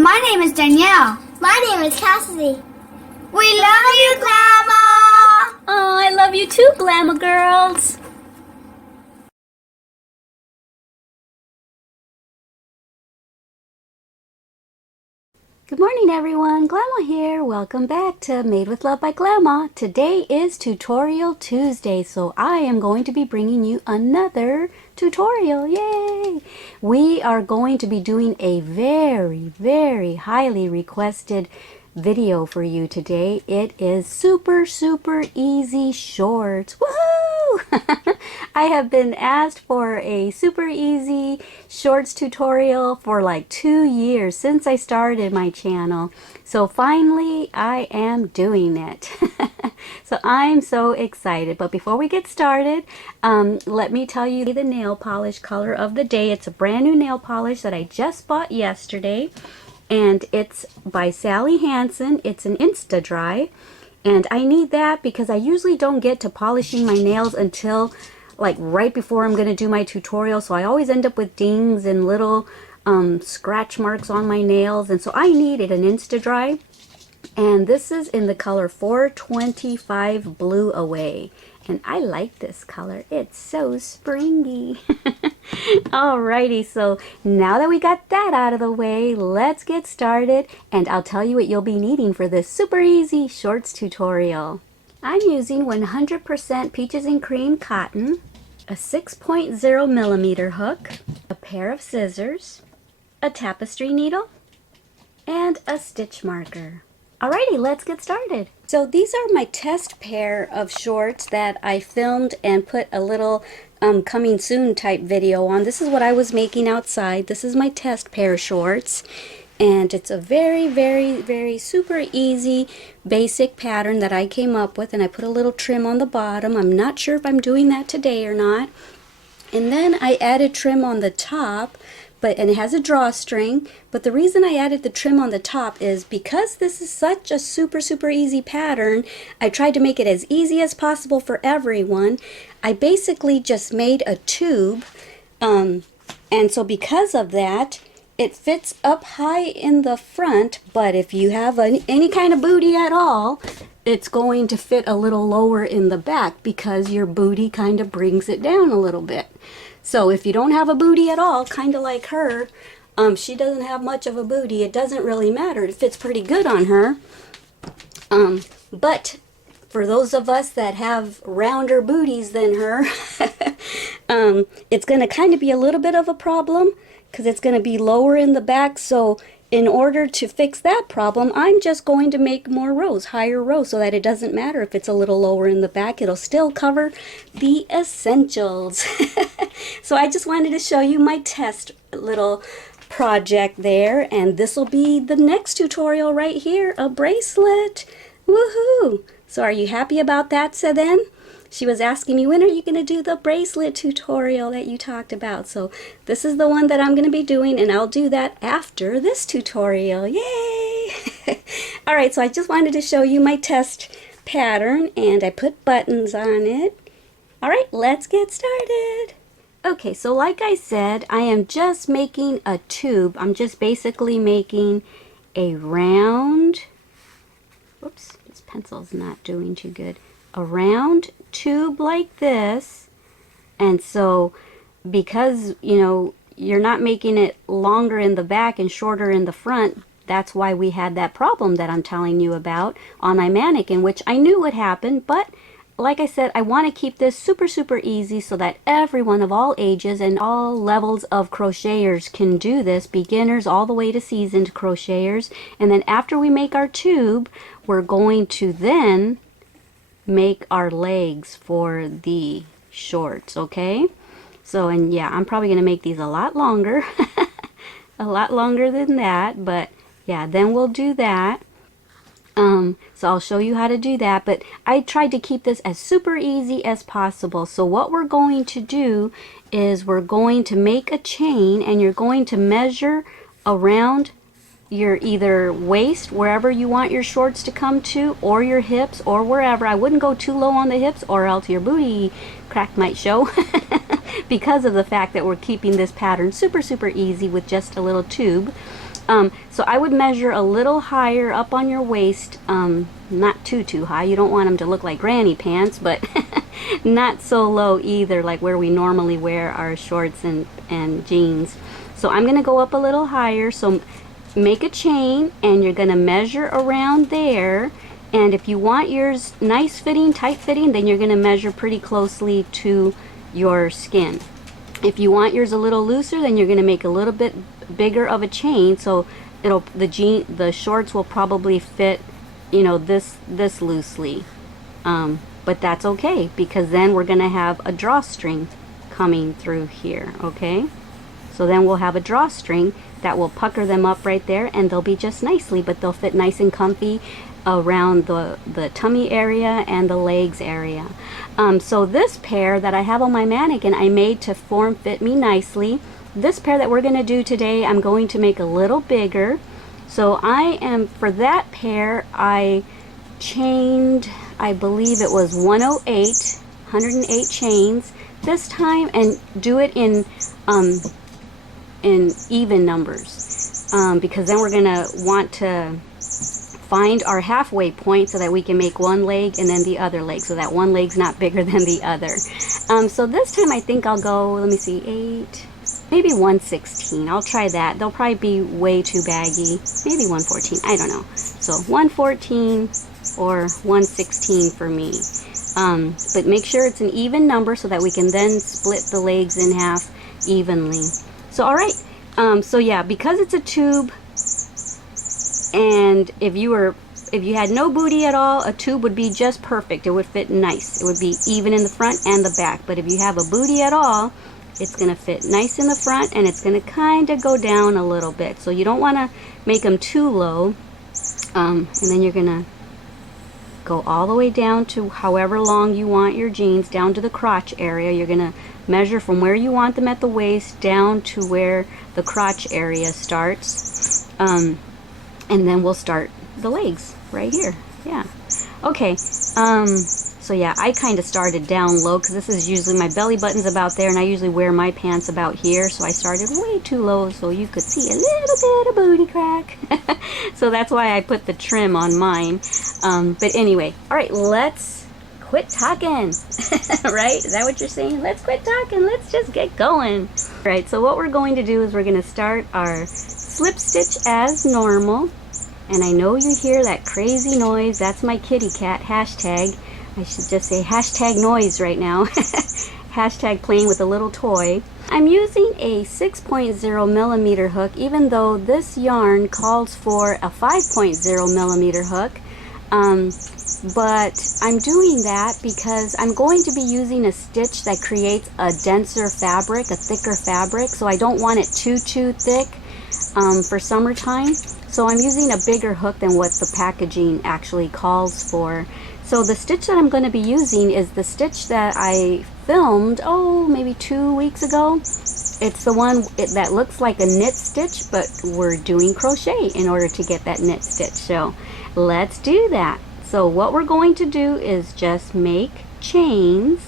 My name is Danielle. My name is Cassidy. We love you, Glama! Oh, I love you too, Glama girls. Good morning, everyone. Glama here. Welcome back to Made with Love by Glama. Today is Tutorial Tuesday, so I am going to be bringing you another tutorial. Yay! We are going to be doing a very highly requested video for you today. It is super easy shorts. Woohoo! I have been asked for a super easy shorts tutorial for like 2 years since I started my channel. So finally I am doing it. So I'm so excited. But before we get started, let me tell you the nail polish color of the day. It's a brand new nail polish that I just bought yesterday. And it's by Sally Hansen. It's an Insta Dry, and I need that because I usually don't get to polishing my nails until like right before I'm going to do my tutorial, so I always end up with dings and little scratch marks on my nails, and so I needed an Insta Dry. And this is in the color 425 Blue Away. And I like this color. It's so springy. Alrighty, so now that we got that out of the way, let's get started. And I'll tell you what you'll be needing for this super easy shorts tutorial. I'm using 100% Peaches and Cream cotton, a 6.0 millimeter hook, a pair of scissors, a tapestry needle, and a stitch marker. Alrighty, let's get started. So these are my test pair of shorts that I filmed and put a little coming soon type video on. This is what I was making outside. This is my test pair shorts. And it's a very super easy basic pattern that I came up with, and I put a little trim on the bottom. I'm not sure if I'm doing that today or not. And then I added trim on the top. And it has a drawstring, but the reason I added the trim on the top is because this is such a super easy pattern. I tried to make it as easy as possible for everyone. I basically just made a tube, and so because of that, it fits up high in the front, but if you have any kind of booty at all, it's going to fit a little lower in the back because your booty kind of brings it down a little bit. So if you don't have a booty at all, kind of like her, she doesn't have much of a booty, it doesn't really matter. It fits pretty good on her. But for those of us that have rounder booties than her, it's going to kind of be a little bit of a problem because it's going to be lower in the back. So in order to fix that problem, I'm just going to make more rows, higher rows, so that it doesn't matter if it's a little lower in the back. It'll still cover the essentials. So I just wanted to show you my test little project there, and this will be the next tutorial right here, a bracelet. Woohoo! So are you happy about that, Then? She was asking me, when are you going to do the bracelet tutorial that you talked about? So this is the one that I'm going to be doing, and I'll do that after this tutorial. Yay! Alright, so I just wanted to show you my test pattern, and I put buttons on it. Alright, let's get started. Okay, so like I said, I am just making a tube. I'm just basically making a round, whoops, this pencil's not doing too good, a round tube like this. And so because you're not making it longer in the back and shorter in the front, that's why we had that problem that I'm telling you about on my mannequin, which I knew would happen. But like I said, I want to keep this super easy so that everyone of all ages and all levels of crocheters can do this, beginners all the way to seasoned crocheters. And then after we make our tube, we're going to then make our legs for the shorts, okay? So, and yeah, I'm probably going to make these a lot longer, a lot longer than that, but yeah, then we'll do that. So I'll show you how to do that, but I tried to keep this as super easy as possible. So what we're going to do is we're going to make a chain, and you're going to measure around your either waist, wherever you want your shorts to come to, or your hips, or wherever. I wouldn't go too low on the hips or else your booty crack might show because of the fact that we're keeping this pattern super easy with just a little tube. So I would measure a little higher up on your waist, not too high. You don't want them to look like granny pants, but not so low either, like where we normally wear our shorts and jeans. So I'm going to go up a little higher. So make a chain, and you're going to measure around there. And if you want yours nice fitting, tight fitting, then you're going to measure pretty closely to your skin. If you want yours a little looser, then you're going to make a little bit bigger of a chain, so the shorts will probably fit, you know, this loosely. But that's okay, because then we're going to have a drawstring coming through here, okay? So then we'll have a drawstring that will pucker them up right there, and they'll be just nicely, but they'll fit nice and comfy around the tummy area and the legs area. So this pair that I have on my mannequin, I made to form fit me nicely. This pair that we're going to do today, I'm going to make a little bigger. So for that pair, I chained, I believe it was 108 chains this time, and do it in even numbers, because then we're going to want to find our halfway point so that we can make one leg and then the other leg, so that one leg's not bigger than the other. So this time I think I'll go, let me see, 8, maybe 116. I'll try that. They'll probably be way too baggy. Maybe 114, I don't know. So 114 or 116 for me. But make sure it's an even number so that we can then split the legs in half evenly. So alright, so yeah, because it's a tube, and if you had no booty at all, a tube would be just perfect. It would fit nice. It would be even in the front and the back. But if you have a booty at all, it's going to fit nice in the front, and it's going to kind of go down a little bit. So you don't want to make them too low. And then you're going to go all the way down to however long you want your jeans, down to the crotch area. You're going to measure from where you want them at the waist down to where the crotch area starts. And then we'll start the legs right here. Yeah. Okay. So yeah, I kind of started down low because this is usually my belly button's about there, and I usually wear my pants about here. So I started way too low so you could see a little bit of booty crack. So that's why I put the trim on mine. But anyway, all right, let's quit talking. Right? Is that what you're saying? Let's quit talking. Let's just get going. All right. So what we're going to do is we're going to start our slip stitch as normal. And I know you hear that crazy noise. That's my kitty cat. Hashtag. I should just say hashtag noise right now. Hashtag playing with a little toy. I'm using a 6.0 millimeter hook, even though this yarn calls for a 5.0 millimeter hook. But I'm doing that because I'm going to be using a stitch that creates a denser fabric, a thicker fabric. So I don't want it too thick for summertime. So I'm using a bigger hook than what the packaging actually calls for. So the stitch that I'm going to be using is the stitch that I filmed, maybe 2 weeks ago. It's the one that looks like a knit stitch, but we're doing crochet in order to get that knit stitch. So let's do that. So what we're going to do is just make chains,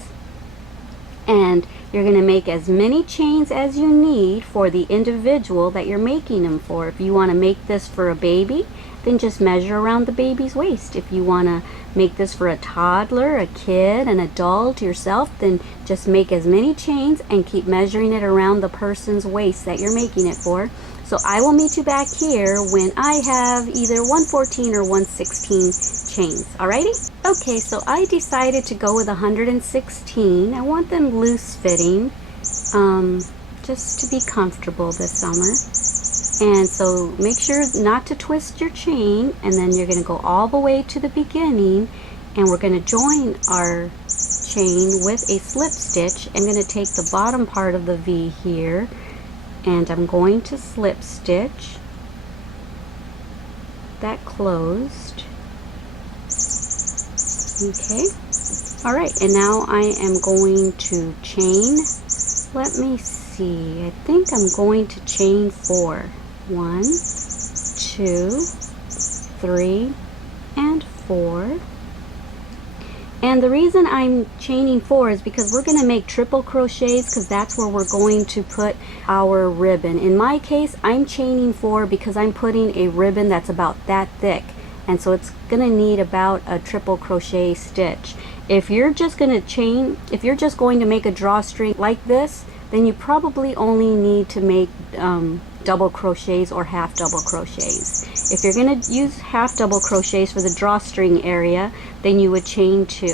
and you're going to make as many chains as you need for the individual that you're making them for. If you want to make this for a baby, then just measure around the baby's waist. If you want to make this for a toddler, a kid, an adult, yourself, then just make as many chains and keep measuring it around the person's waist that you're making it for. So I will meet you back here when I have either 114 or 116 chains. Alrighty? Okay, so I decided to go with 116. I want them loose fitting, just to be comfortable this summer. And so make sure not to twist your chain, and then you're going to go all the way to the beginning, and we're going to join our chain with a slip stitch. I'm going to take the bottom part of the V here, and I'm going to slip stitch that closed. Okay. All right, and now I am going to chain. Let me see. I think I'm going to chain 4. 1, 2, 3, and 4. And the reason I'm chaining 4 is because we're going to make triple crochets, because that's where we're going to put our ribbon. In my case, I'm chaining 4 because I'm putting a ribbon that's about that thick, and so it's going to need about a triple crochet stitch. If you're just going to make a drawstring like this, then you probably only need to make double crochets or half double crochets. If you're going to use half double crochets for the drawstring area, then you would chain 2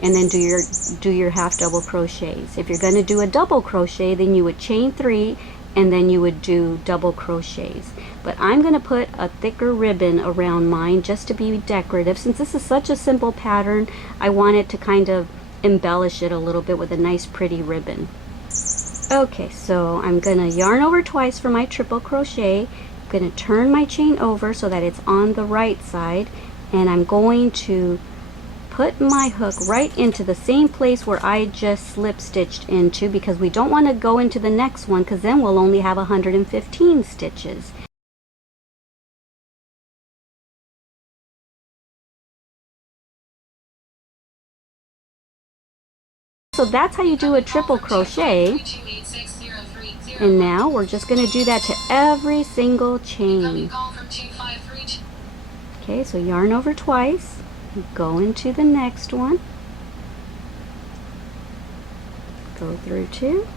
and then do your half double crochets. If you're going to do a double crochet, then you would chain 3 and then you would do double crochets. But I'm going to put a thicker ribbon around mine just to be decorative. Since this is such a simple pattern, I wanted to kind of embellish it a little bit with a nice pretty ribbon. Okay, so I'm going to yarn over twice for my triple crochet. I'm going to turn my chain over so that it's on the right side, and I'm going to put my hook right into the same place where I just slip stitched into, because we don't want to go into the next one, because then we'll only have 115 stitches. So that's how you do a triple crochet. And now we're just going to do that to every single chain. Okay, so yarn over twice, go into the next one, go through 2,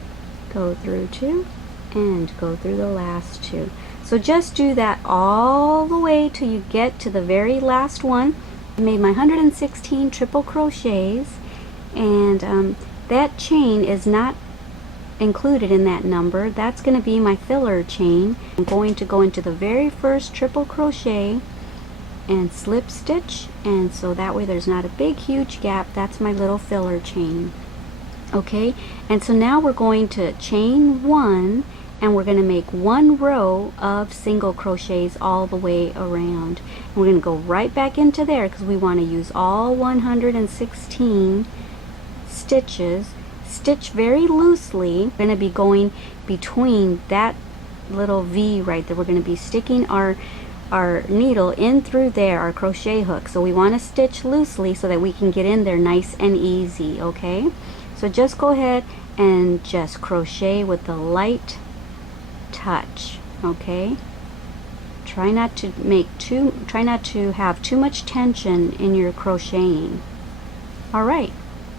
go through 2, and go through the last 2. So just do that all the way till you get to the very last one. I made my 116 triple crochets, and that chain is not included in that number. That's going to be my filler chain. I'm going to go into the very first triple crochet and slip stitch, and so that way there's not a big huge gap. That's my little filler chain. Okay, and so now we're going to chain 1, and we're going to make 1 row of single crochets all the way around. And we're going to go right back into there because we want to use all 116 stitches. Stitch very loosely. We're going to be going between that little V right there. We're going to be sticking our needle in through there, our crochet hook. So we want to stitch loosely so that we can get in there nice and easy. Okay, so just go ahead and just crochet with a light touch. Okay, try not to have too much tension in your crocheting. All right,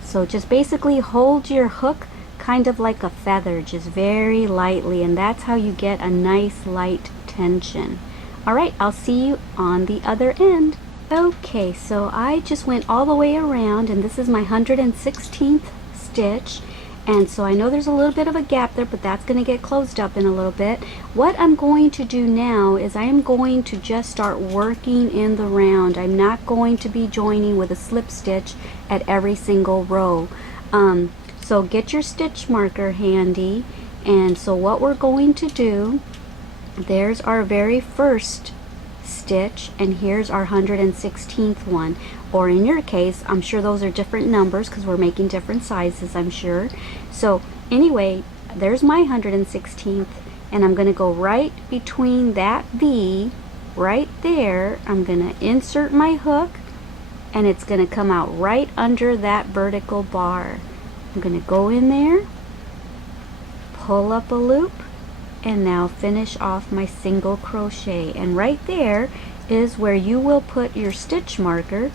so just basically hold your hook kind of like a feather, just very lightly, and that's how you get a nice light tension. All right, I'll see you on the other end. Okay, so I just went all the way around, and this is my 116th stitch. And so I know there's a little bit of a gap there, but that's going to get closed up in a little bit. What I'm going to do now is I am going to just start working in the round. I'm not going to be joining with a slip stitch at every single row. So get your stitch marker handy. And so what we're going to do, there's our very first stitch, and here's our 116th one. Or in your case, I'm sure those are different numbers because we're making different sizes, I'm sure. So anyway, there's my 116th, and I'm going to go right between that V right there. I'm going to insert my hook, and it's going to come out right under that vertical bar. I'm going to go in there, pull up a loop, and now finish off my single crochet. And right there is where you will put your stitch marker,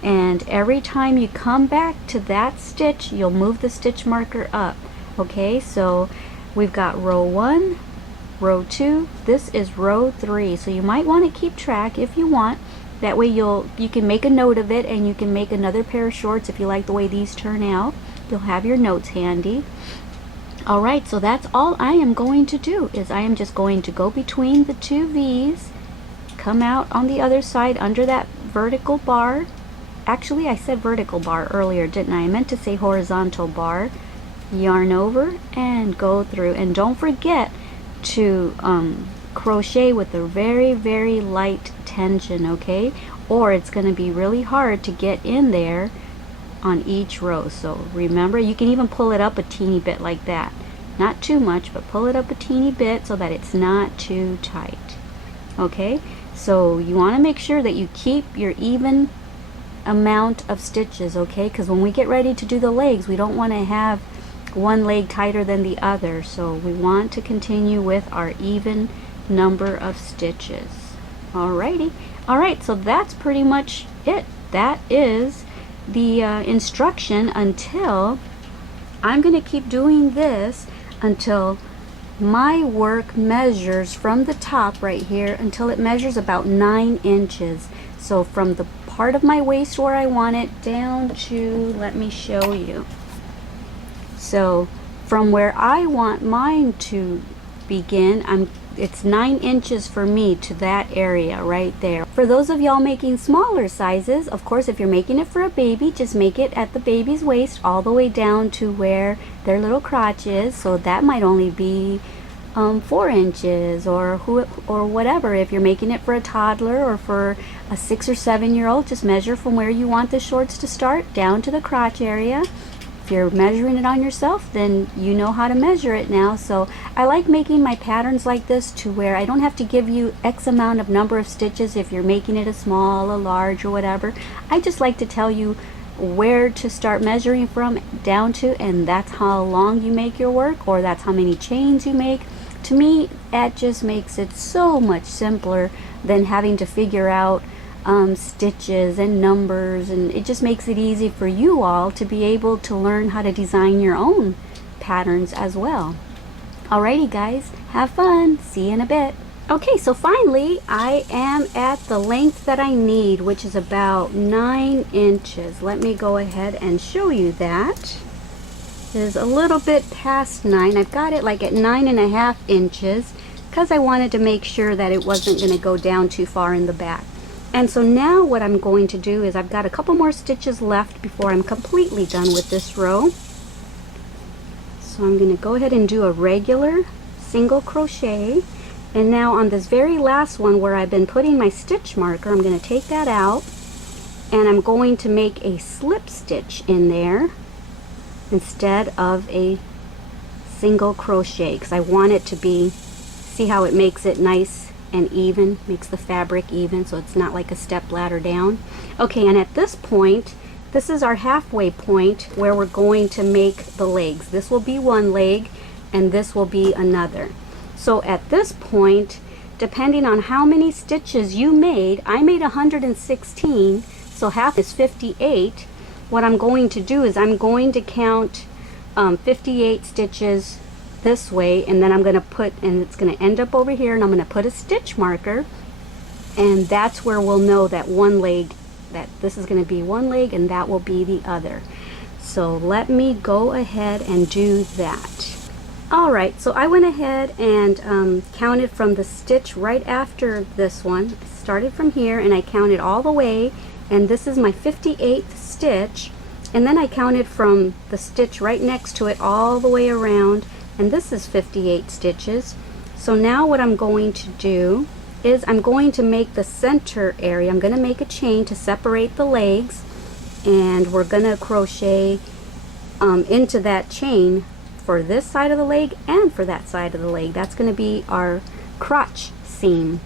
and every time you come back to that stitch, you'll move the stitch marker up. Okay, so we've got row 1, row 2, this is row 3, so you might want to keep track if you want. That way you can make a note of it, and you can make another pair of shorts if you like the way these turn out. You'll have your notes handy. Alright, so that's all I am going to do, is I am just going to go between the 2 V's, come out on the other side under that vertical bar. Actually, I said vertical bar earlier, didn't I? I meant to say horizontal bar. Yarn over and go through. And don't forget to crochet with a very, very light tension, okay? Or it's going to be really hard to get in there on each row. So remember, you can even pull it up a teeny bit like that. Not too much, but pull it up a teeny bit so that it's not too tight. Okay? So you want to make sure that you keep your even amount of stitches, okay? Because when we get ready to do the legs, we don't want to have one leg tighter than the other, so we want to continue with our even number of stitches. Alrighty. Alright, so that's pretty much it. That is the instruction until I'm going to keep doing this until my work measures from the top right here until it measures about 9 inches. So from the part of my waist where I want it down to, let me show you. So from where I want mine to begin, it's 9 inches for me to that area right there. For those of y'all making smaller sizes, of course, if you're making it for a baby, just make it at the baby's waist all the way down to where their little crotch is. So that might only be 4 inches or whatever. If you're making it for a toddler or for a 6 or 7 year old, just measure from where you want the shorts to start down to the crotch area. If you're measuring it on yourself, then you know how to measure it now. So I like making my patterns like this to where I don't have to give you X amount of number of stitches if you're making it a small, a large, or whatever. I just like to tell you where to start measuring from down to, and that's how long you make your work, or that's how many chains you make. To me, that just makes it so much simpler than having to figure out stitches and numbers, and it just makes it easy for you all to be able to learn how to design your own patterns as well. Alrighty guys, have fun. See you in a bit. Okay, so finally I am at the length that I need, which is about 9 inches. Let me go ahead and show you that. It is a little bit past 9. I've got it like at 9.5 inches because I wanted to make sure that it wasn't going to go down too far in the back. And so now what I'm going to do is I've got a couple more stitches left before I'm completely done with this row. So I'm going to go ahead and do a regular single crochet. And now on this very last one where I've been putting my stitch marker, I'm going to take that out and I'm going to make a slip stitch in there instead of a single crochet, because I want it to be, see how it makes it nice and even, makes the fabric even, so it's not like a step ladder down. Okay, and at this point, this is our halfway point where we're going to make the legs. This will be one leg and this will be another. So at this point, depending on how many stitches you made, I made 116, so half is 58. What I'm going to do is I'm going to count 58 stitches this way, and then I'm going to put, and it's going to end up over here, and I'm going to put a stitch marker, and that's where we'll know that one leg, that this is going to be one leg and that will be the other. So let me go ahead and do that. Alright, so I went ahead and counted from the stitch right after this one. Started from here and I counted all the way, and this is my 58th stitch, and then I counted from the stitch right next to it all the way around, and this is 58 stitches. So now what I'm going to do is I'm going to make the center area. I'm going to make a chain to separate the legs, and we're going to crochet into that chain for this side of the leg and for that side of the leg. That's going to be our crotch seam.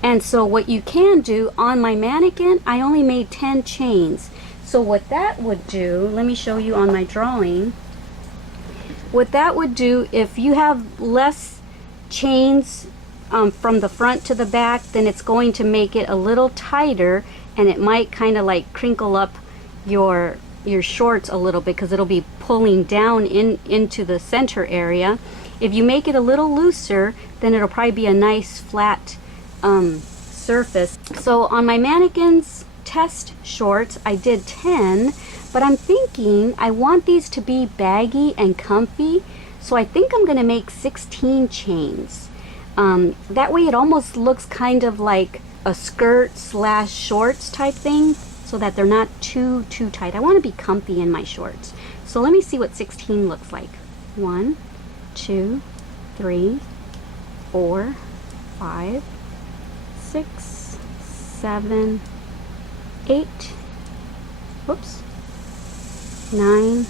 And so what you can do, on my mannequin I only made 10 chains. So what that would do, let me show you on my drawing. What that would do, if you have less chains from the front to the back, then it's going to make it a little tighter, and it might kind of like crinkle up your shorts a little bit because it'll be pulling down into the center area. If you make it a little looser, then it'll probably be a nice flat surface. So on my mannequin's test shorts I did 10, but I'm thinking I want these to be baggy and comfy, so I think I'm going to make 16 chains. That way it almost looks kind of like a skirt slash shorts type thing, so that they're not too tight. I want to be comfy in my shorts. So let me see what 16 looks like. 1, 2, 3, 4, 5, 6, 7, 8, whoops, 9,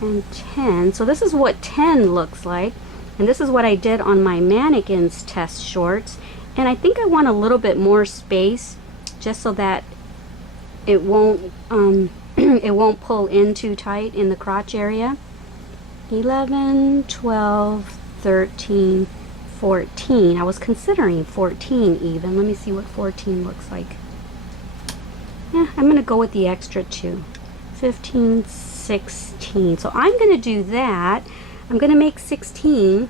and 10. So this is what 10 looks like, and this is what I did on my mannequin's test shorts. And I think I want a little bit more space, just so that it won't it won't pull in too tight in the crotch area. 11, 12, 13, 14. I was considering 14 even. Let me see what 14 looks like. Yeah, I'm going to go with the extra 2. 15, 16. So I'm going to do that. I'm going to make 16,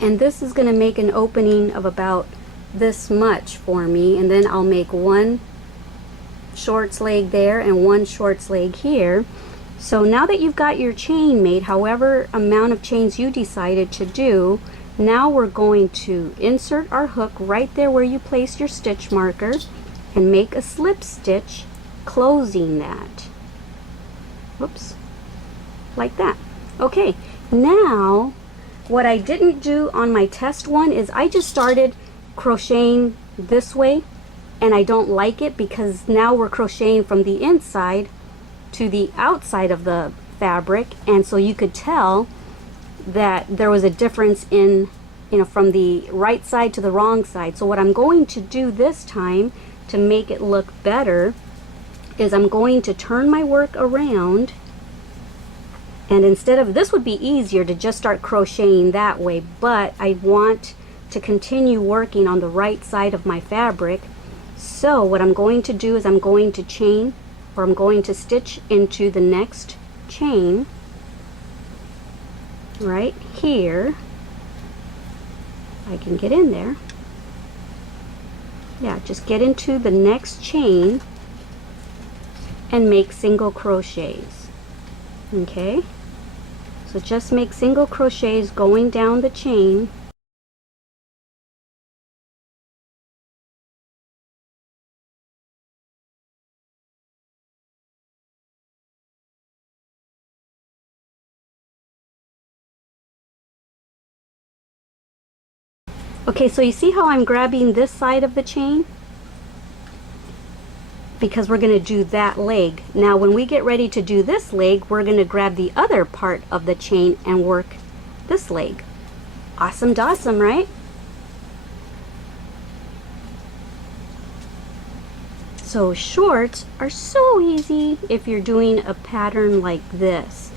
and this is going to make an opening of about this much for me, and then I'll make one short leg there and one short leg here. So now that you've got your chain made, however amount of chains you decided to do, now we're going to insert our hook right there where you placed your stitch marker and make a slip stitch closing that. Whoops, like that. Okay, now what I didn't do on my test one is I just started crocheting this way, and I don't like it because now we're crocheting from the inside to the outside of the fabric, and so you could tell that there was a difference in, you know, from the right side to the wrong side. So what I'm going to do this time to make it look better is I'm going to turn my work around, and instead of, this would be easier to just start crocheting that way, but I want to continue working on the right side of my fabric. So what I'm going to do is I'm going to chain, or I'm going to stitch into the next chain right here. I can get in there. Yeah, just get into the next chain and make single crochets. Okay, so just make single crochets going down the chain. Okay, so you see how I'm grabbing this side of the chain? Because we're going to do that leg. Now when we get ready to do this leg, we're going to grab the other part of the chain and work this leg. Awesome dawsome, right? So shorts are so easy if you're doing a pattern like this.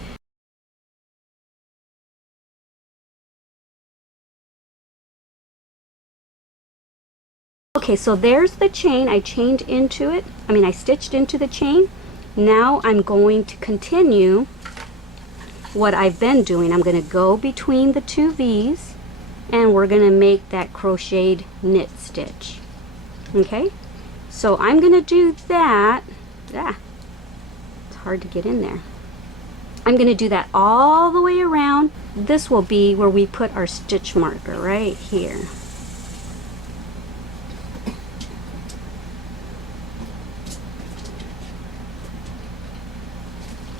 Okay, so there's the chain. I chained into it. I stitched into the chain. Now I'm going to continue what I've been doing. I'm going to go between the two V's, and we're going to make that crocheted knit stitch. Okay, so I'm going to do that. It's hard to get in there. I'm going to do that all the way around. This will be where we put our stitch marker right here.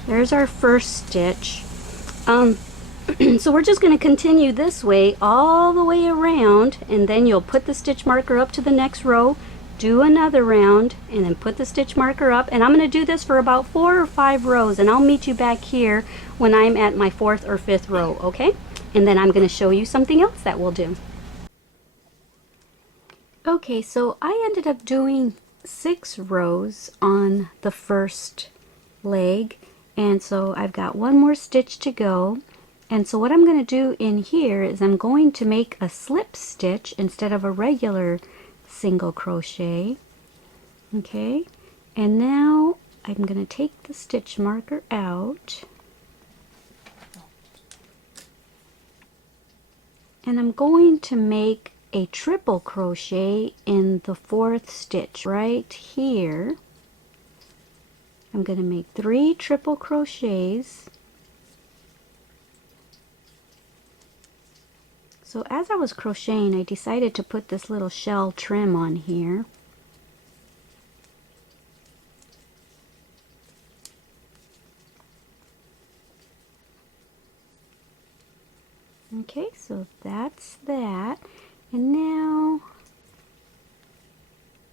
There's our first stitch. So we're just going to continue this way all the way around, and then you'll put the stitch marker up to the next row, do another round, and then put the stitch marker up. And I'm going to do this for about 4 or 5 rows, and I'll meet you back here when I'm at my 4th or 5th row, okay? And then I'm going to show you something else that we'll do. Okay, so I ended up doing 6 rows on the first leg. And so I've got one more stitch to go. And so what I'm going to do in here is I'm going to make a slip stitch instead of a regular single crochet. Okay, and now I'm going to take the stitch marker out. And I'm going to make a triple crochet in the 4th stitch right here. I'm going to make 3 triple crochets. So as I was crocheting, I decided to put this little shell trim on here. Okay, so that's that. And now,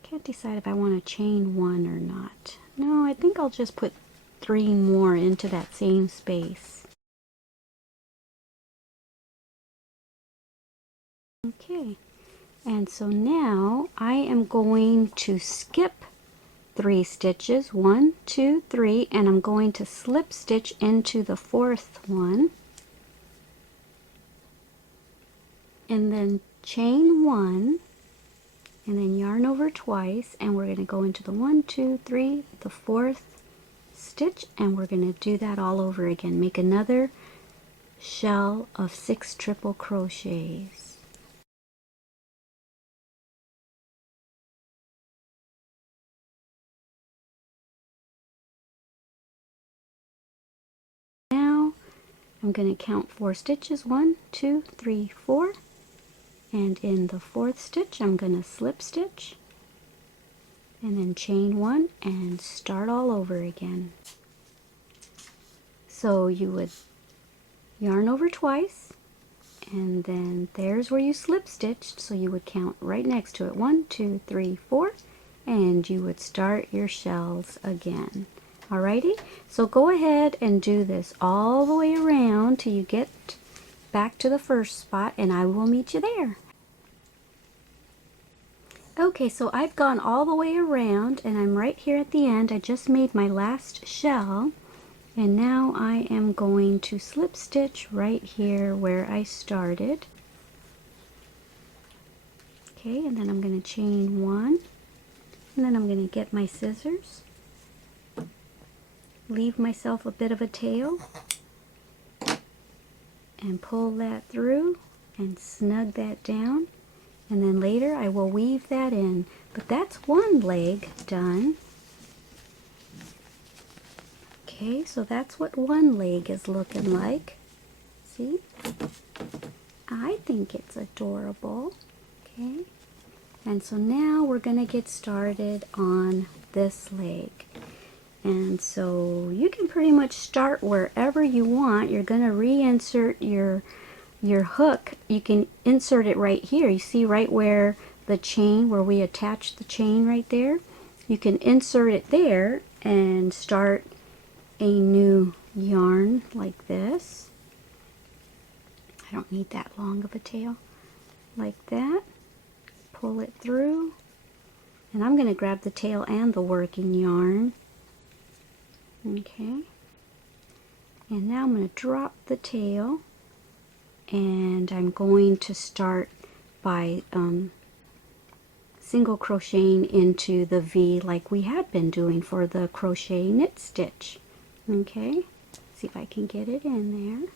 can't decide if I want to chain 1 or not. No, I think I'll just put 3 more into that same space. Okay, and so now I am going to skip 3 stitches, 1, 2, 3, and I'm going to slip stitch into the 4th one, and then chain 1, and then yarn over twice, and we're going to go into the 1, 2, 3, the 4th stitch, and we're going to do that all over again. Make another shell of 6 triple crochets. Now I'm going to count 4 stitches, 1, 2, 3, 4, and in the 4th stitch I'm going to slip stitch and then chain 1 and start all over again. So you would yarn over twice, and then there's where you slip stitched, so you would count right next to it, 1, 2, 3, 4, and you would start your shells again. Alrighty, so go ahead and do this all the way around till you get back to the first spot, and I will meet you there. Okay, so I've gone all the way around and I'm right here at the end. I just made my last shell, and now I am going to slip stitch right here where I started. Okay, and then I'm going to chain 1, and then I'm going to get my scissors, leave myself a bit of a tail, and pull that through and snug that down. And then later I will weave that in. But that's one leg done. Okay, so that's what one leg is looking like. See? I think it's adorable. Okay. And so now we're going to get started on this leg. And so you can pretty much start wherever you want. You're going to reinsert your hook. You can insert it right here. You see right where the chain, where we attach the chain right there? You can insert it there and start a new yarn like this. I don't need that long of a tail. Like that. Pull it through. And I'm going to grab the tail and the working yarn. Okay. And now I'm going to drop the tail. And I'm going to start by single crocheting into the V like we had been doing for the crochet knit stitch. Okay, see if I can get it in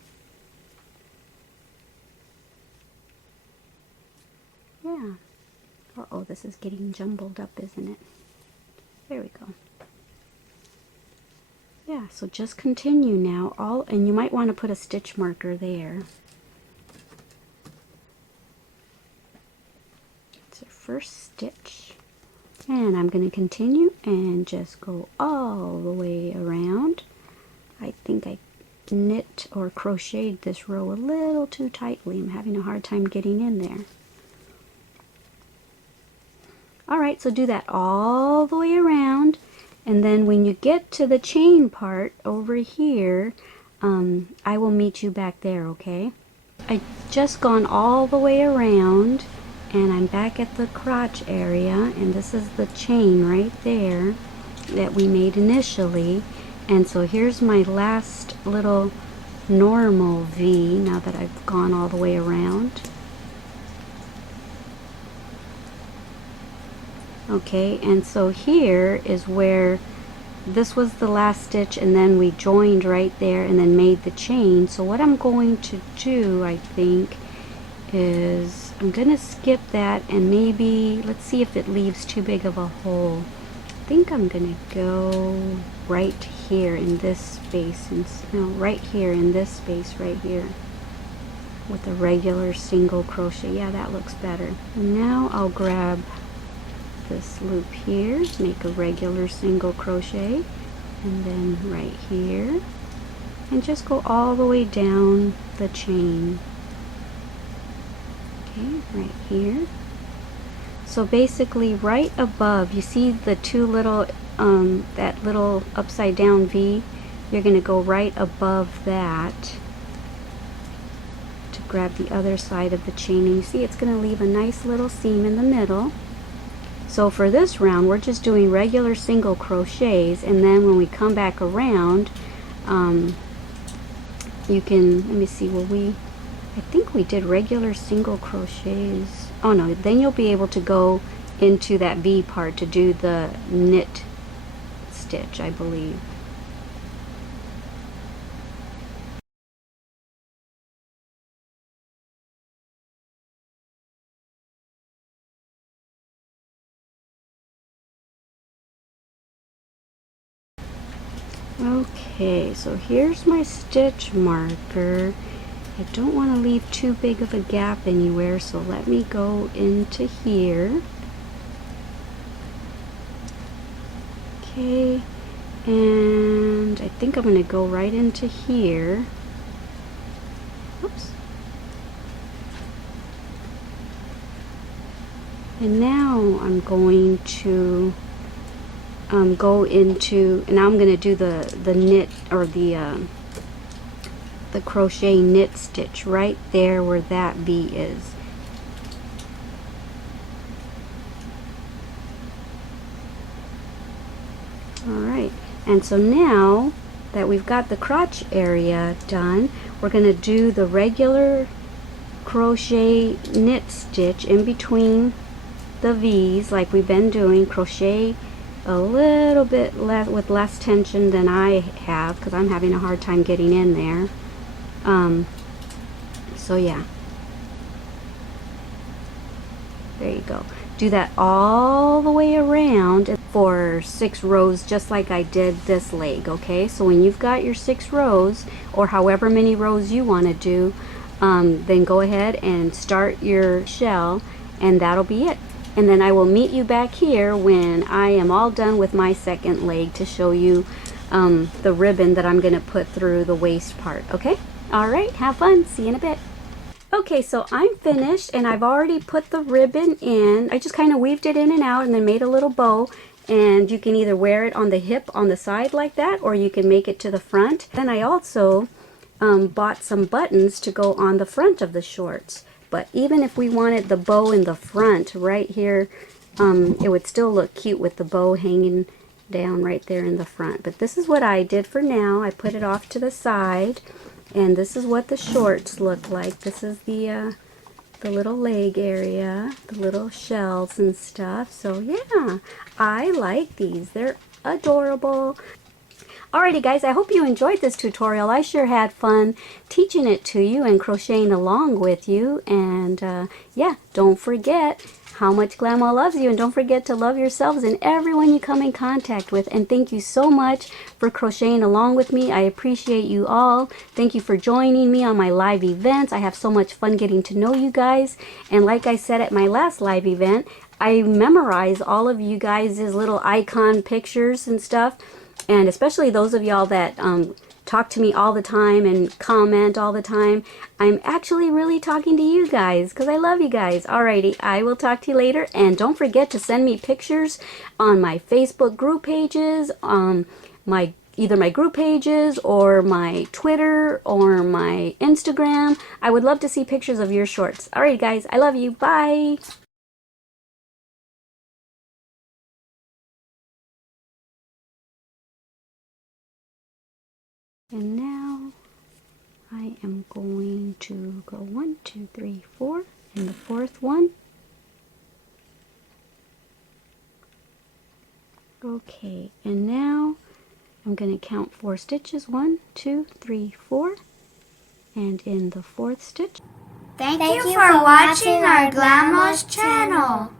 there. Yeah. Uh-oh, this is getting jumbled up, isn't it? There we go. Yeah, so just continue now. And you might want to put a stitch marker there. First stitch, and I'm going to continue and just go all the way around. I think I knit or crocheted this row a little too tightly. I'm having a hard time getting in there. Alright, so do that all the way around, and then when you get to the chain part over here, I will meet you back there, okay? I just gone all the way around, and I'm back at the crotch area, and this is the chain right there that we made initially. And so here's my last little normal V now that I've gone all the way around. Okay, and so here is where this was the last stitch, and then we joined right there and then made the chain. So what I'm going to do, I think, is I'm going to skip that, and maybe let's see if it leaves too big of a hole. I think I'm going to go right here in this space, and no, right here in this space right here with a regular single crochet. Yeah, that looks better. And now I'll grab this loop here, make a regular single crochet, and then right here, and just go all the way down the chain. Right here. So basically right above, you see the two little that little upside down V? You're going to go right above that to grab the other side of the chain, and you see it's going to leave a nice little seam in the middle. So for this round, we're just doing regular single crochets, and then when we come back around, you can, let me see, I think we did regular single crochets. Oh no, then you'll be able to go into that V part to do the knit stitch, I believe. Okay, so here's my stitch marker. I don't want to leave too big of a gap anywhere, so let me go into here. Okay, and I think I'm going to go right into here. Oops. And now I'm going to go into, and now I'm going to do the knit, or the crochet knit stitch right there where that V is. Alright, and so now that we've got the crotch area done, we're going to do the regular crochet knit stitch in between the V's like we've been doing. Crochet a little bit less, with less tension than I have, because I'm having a hard time getting in there. So yeah, there you go. Do that all the way around for 6 rows, just like I did this leg. Okay, so when you've got your 6 rows, or however many rows you want to do, then go ahead and start your shell, and that'll be it. And then I will meet you back here when I am all done with my second leg to show you the ribbon that I'm going to put through the waist part. Okay? Alright, have fun. See you in a bit. Okay, so I'm finished, and I've already put the ribbon in. I just kind of weaved it in and out and then made a little bow, and you can either wear it on the hip on the side like that, or you can make it to the front. Then I also bought some buttons to go on the front of the shorts. But even if we wanted the bow in the front right here, it would still look cute with the bow hanging down right there in the front. But this is what I did for now. I put it off to the side, and this is what the shorts look like. This is the little leg area, the little shells and stuff. So yeah, I like these. They're adorable. Alrighty guys, I hope you enjoyed this tutorial. I sure had fun teaching it to you and crocheting along with you. And yeah, don't forget how much Glama loves you, and don't forget to love yourselves and everyone you come in contact with. And thank you so much for crocheting along with me. I appreciate you all. Thank you for joining me on my live events. I have so much fun getting to know you guys. And like I said at my last live event, I memorize all of you guys' little icon pictures and stuff. And especially those of y'all that talk to me all the time and comment all the time. I'm actually really talking to you guys because I love you guys. Alrighty, I will talk to you later. And don't forget to send me pictures on my Facebook group pages, either my group pages or my Twitter or my Instagram. I would love to see pictures of your shorts. Alright guys, I love you. Bye! And now I am going to go 1, 2, 3, 4 in the 4th one. Okay, and now I'm going to count 4 stitches. 1, 2, 3, 4, and in the 4th stitch. Thank you for watching our Glama's channel.